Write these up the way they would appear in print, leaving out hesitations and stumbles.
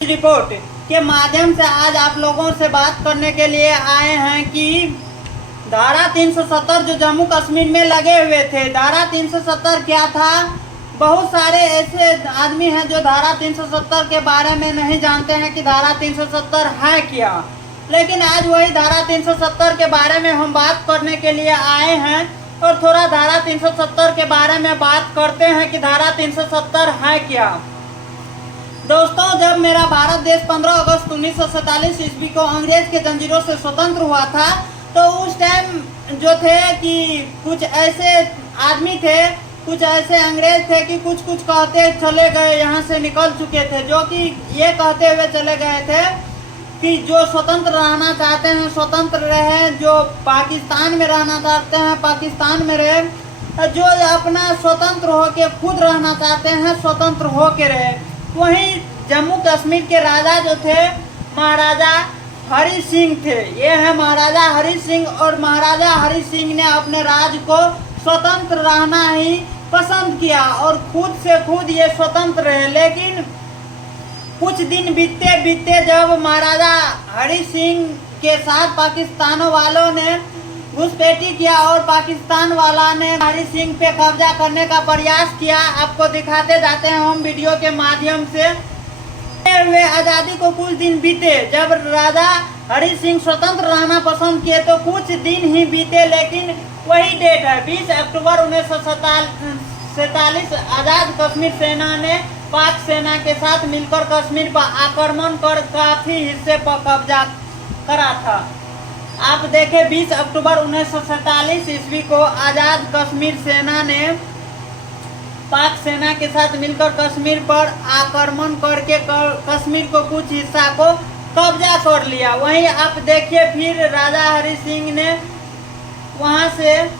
Report के माध्यम से आज आप लोगों से बात करने के लिए आए हैं कि धारा 370 जो जम्मू कश्मीर में लगे हुए थे, धारा 370 क्या था। बहुत सारे ऐसे आदमी हैं जो धारा 370 के बारे में नहीं जानते हैं कि धारा 370 है क्या। लेकिन आज वही धारा 370 के बारे में हम बात करने के लिए आए हैं और थोड़ा धारा 370 के बारे में बात करते हैं कि धारा 370 है क्या। दोस्तों, जब मेरा भारत देश 15 अगस्त 1947 ईस्वी को अंग्रेज के जंजीरों से स्वतंत्र हुआ था, तो उस टाइम जो थे कि कुछ ऐसे आदमी थे, कुछ ऐसे अंग्रेज थे कि कुछ कहते चले गए, यहाँ से निकल चुके थे, जो कि ये कहते हुए चले गए थे कि जो स्वतंत्र रहना चाहते हैं स्वतंत्र रहे, जो पाकिस्तान में रहना चाहते हैं पाकिस्तान में रहे, जो अपना स्वतंत्र होके खुद रहना चाहते हैं स्वतंत्र होके रहे। वहीं जम्मू कश्मीर के राजा जो थे महाराजा हरि सिंह थे। ये है महाराजा हरि सिंह, और महाराजा हरि सिंह ने अपने राज्य को स्वतंत्र रहना ही पसंद किया और खुद से खुद ये स्वतंत्र रहे। लेकिन कुछ दिन बीतते बीतते जब महाराजा हरि सिंह के साथ पाकिस्तान वालों ने घुसपैठी किया और पाकिस्तान वाला ने हरि सिंह पे कब्जा करने का प्रयास किया। आपको दिखाते जाते हैं हम वीडियो के माध्यम से। हुए आज़ादी को कुछ दिन बीते, जब राजा हरि सिंह स्वतंत्र रहना पसंद किए तो कुछ दिन ही बीते, लेकिन वही डेट है 20 अक्टूबर 1947 आज़ाद कश्मीर सेना ने पाक सेना के साथ मिलकर कश्मीर पर आक्रमण कर काफी हिस्से पर कब्जा करा था। आप देखें 20 अक्टूबर 1947 ईस्वी को आज़ाद कश्मीर सेना ने पाक सेना के साथ मिलकर कश्मीर पर आक्रमण करके कश्मीर को कुछ हिस्सा को कब्जा कर लिया। वहीं आप देखिए फिर राजा हरि सिंह ने वहां से,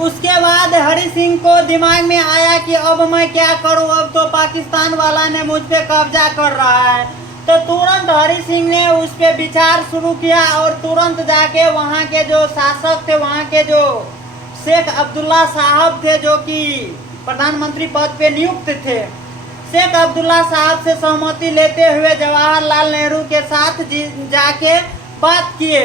उसके बाद हरि सिंह को दिमाग में आया कि अब मैं क्या करूं, अब तो पाकिस्तान वाला ने मुझ पे कब्जा कर रहा है। तो तुरंत हरि सिंह ने उस पर विचार शुरू किया और तुरंत जाके वहाँ के जो शासक थे, वहाँ के जो शेख अब्दुल्ला साहब थे, जो कि प्रधानमंत्री पद पे नियुक्त थे, शेख अब्दुल्ला साहब से सहमति लेते हुए जवाहरलाल नेहरू के साथ जाके बात किए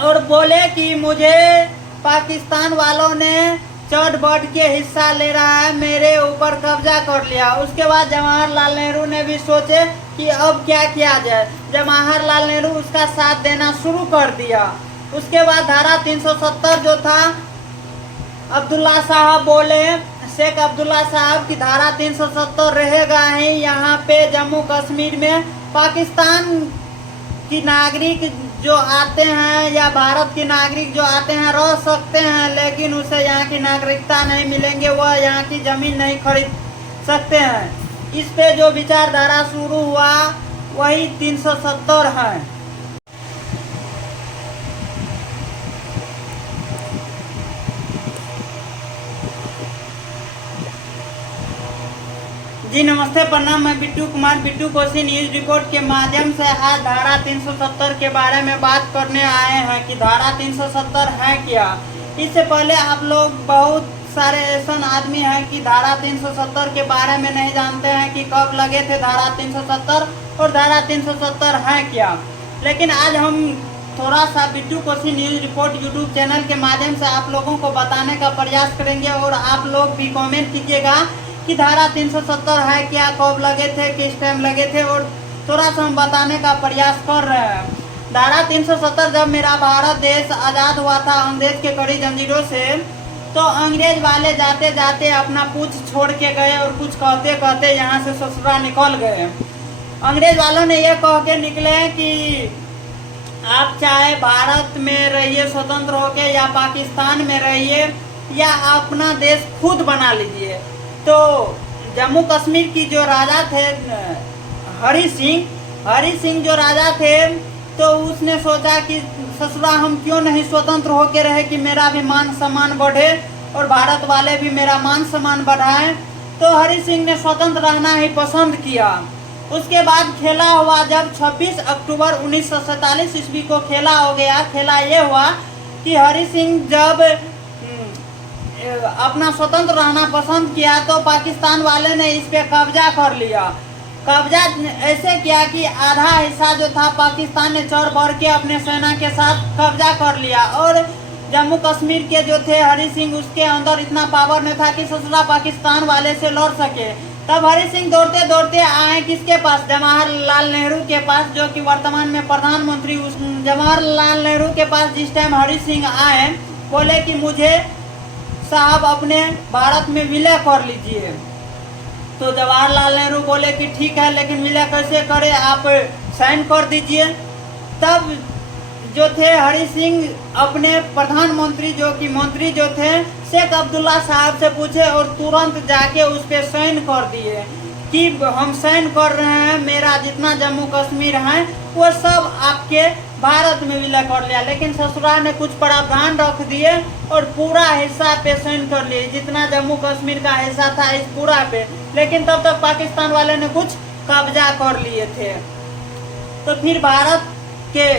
और बोले कि मुझे पाकिस्तान वालों ने चढ़ बढ़ के हिस्सा ले रहा है, मेरे ऊपर कब्जा कर लिया। उसके बाद जवाहरलाल नेहरू ने भी सोचे कि अब क्या किया जाए। जवाहरलाल नेहरू उसका साथ देना शुरू कर दिया। उसके बाद धारा 370 जो था, अब्दुल्ला साहब बोले, शेख अब्दुल्ला साहब की धारा 370 रहेगा ही, यहाँ पे जम्मू कश्मीर में पाकिस्तान की नागरिक जो आते हैं या भारत के नागरिक जो आते हैं रह सकते हैं, लेकिन उसे यहाँ की नागरिकता नहीं मिलेंगे, वह यहाँ की जमीन नहीं खरीद सकते हैं। इस पे जो विचारधारा शुरू हुआ वही 370 है। जी नमस्ते, प्रणाम। मैं बिट्टू कुमार, बिट्टू कोसी न्यूज रिपोर्ट के माध्यम से आज धारा 370 के बारे में बात करने आए हैं कि धारा 370 है क्या। इससे पहले आप लोग बहुत सारे ऐसे आदमी हैं कि धारा 370 के बारे में नहीं जानते हैं कि कब लगे थे धारा 370 और धारा 370 है क्या। लेकिन आज हम थोड़ा सा Bittu Kosi news report YouTube channel के माध्यम से आप लोगों को बताने का प्रयास करेंगे और आप लोग भी कमेंट कीजिएगा कि धारा 370 है क्या, कब लगे थे, किस टाइम लगे थे, और थोड़ा सा हम बताने का प्रयास कर रहे हैं। धारा 370 जब मेरा भारत देश आज़ाद हुआ था अंग्रेज के कड़ी जंजीरों से, तो अंग्रेज वाले जाते जाते अपना पूछ छोड़ के गए और कुछ कहते कहते यहाँ से ससुरा निकल गए। अंग्रेज वालों ने यह कह के निकले कि आप चाहे भारत में रहिए स्वतंत्र होके या पाकिस्तान में रहिए या अपना देश खुद बना लीजिए। तो जम्मू कश्मीर की जो राजा थे हरि सिंह जो राजा थे, तो उसने सोचा कि ससुरा हम क्यों नहीं स्वतंत्र होके रहे कि मेरा भी मान सम्मान बढ़े और भारत वाले भी मेरा मान सम्मान बढ़ाएं। तो हरि सिंह ने स्वतंत्र रहना ही पसंद किया। उसके बाद खेला हुआ जब 26 अक्टूबर 1947 ईस्वी को खेला हो गया। खेला ये हुआ कि हरि सिंह जब अपना स्वतंत्र रहना पसंद किया तो पाकिस्तान वाले ने इस पे कब्जा कर लिया। कब्जा ऐसे किया कि आधा हिस्सा जो था पाकिस्तान ने चौर भर के अपने सेना के साथ कब्जा कर लिया, और जम्मू कश्मीर के जो थे हरि सिंह, उसके अंदर इतना पावर नहीं था कि ससुरा पाकिस्तान वाले से लड़ सके। तब हरि सिंह दौड़ते दौड़ते आए किसके पास? जवाहरलाल नेहरू के पास, जो कि वर्तमान में प्रधानमंत्री। उस जवाहरलाल नेहरू के पास जिस टाइम हरि सिंह आए, बोले कि मुझे साहब अपने भारत में विलय कर लीजिए। तो जवाहरलाल नेहरू बोले कि ठीक है, लेकिन विलय कैसे करें, आप साइन कर दीजिए। तब जो थे हरि सिंह अपने प्रधानमंत्री जो कि मंत्री जो थे शेख अब्दुल्ला साहब से पूछे, और तुरंत जाके उस पर साइन कर दिए कि हम साइन कर रहे हैं, मेरा जितना जम्मू कश्मीर है वो सब आपके भारत में विलय कर लिया। लेकिन ससुराल ने कुछ प्रावधान रख दिए और पूरा हिस्सा पे साइन कर लिए, जितना जम्मू कश्मीर का हिस्सा था इस पूरा पे। लेकिन तब तक पाकिस्तान वाले ने कुछ कब्जा कर लिए थे। तो फिर भारत के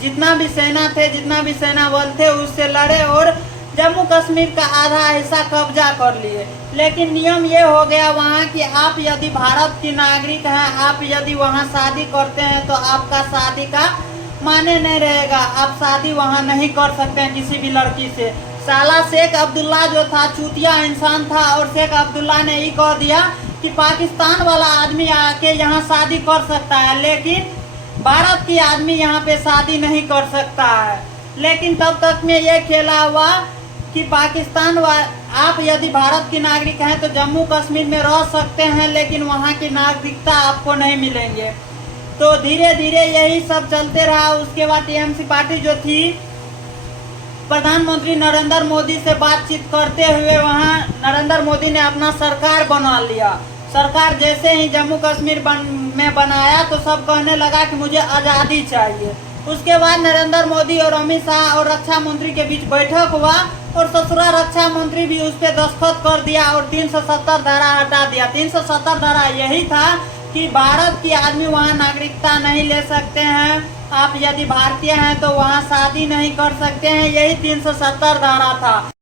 जितना भी सेना थे, जितना भी सेना बल थे, उससे लड़े और जम्मू कश्मीर का आधा हिस्सा कब्जा कर लिए। लेकिन नियम ये हो गया वहाँ कि आप यदि भारत की नागरिक हैं, आप यदि वहाँ शादी करते हैं तो आपका शादी का माने नहीं रहेगा, आप शादी वहाँ नहीं कर सकते हैं किसी भी लड़की से। साला शेख अब्दुल्ला जो था चूतिया इंसान था, और शेख अब्दुल्ला ने ये कह दिया कि पाकिस्तान वाला आदमी आके यहाँ शादी कर सकता है, लेकिन भारत की आदमी यहाँ पे शादी नहीं कर सकता है। लेकिन तब तक में ये खेला हुआ कि पाकिस्तान आप यदि भारत की नागरिक हैं तो जम्मू कश्मीर में रह सकते हैं, लेकिन वहाँ की नागरिकता आपको नहीं मिलेंगे। तो धीरे धीरे यही सब चलते रहा। उसके बाद टीएमसी पार्टी जो थी, प्रधानमंत्री नरेंद्र मोदी से बातचीत करते हुए वहाँ नरेंद्र मोदी ने अपना सरकार बना लिया। सरकार जैसे ही जम्मू कश्मीर में बनाया तो सब कहने लगा कि मुझे आज़ादी चाहिए। उसके बाद नरेंद्र मोदी और अमित शाह और रक्षा मंत्री के बीच बैठक हुआ, और ससुरा रक्षा मंत्री भी उस पर दस्तखत कर दिया और 370 धारा हटा दिया। 370 धारा यही था कि भारत की आदमी वहाँ नागरिकता नहीं ले सकते हैं, आप यदि भारतीय हैं तो वहाँ शादी नहीं कर सकते हैं, यही 370 धारा था।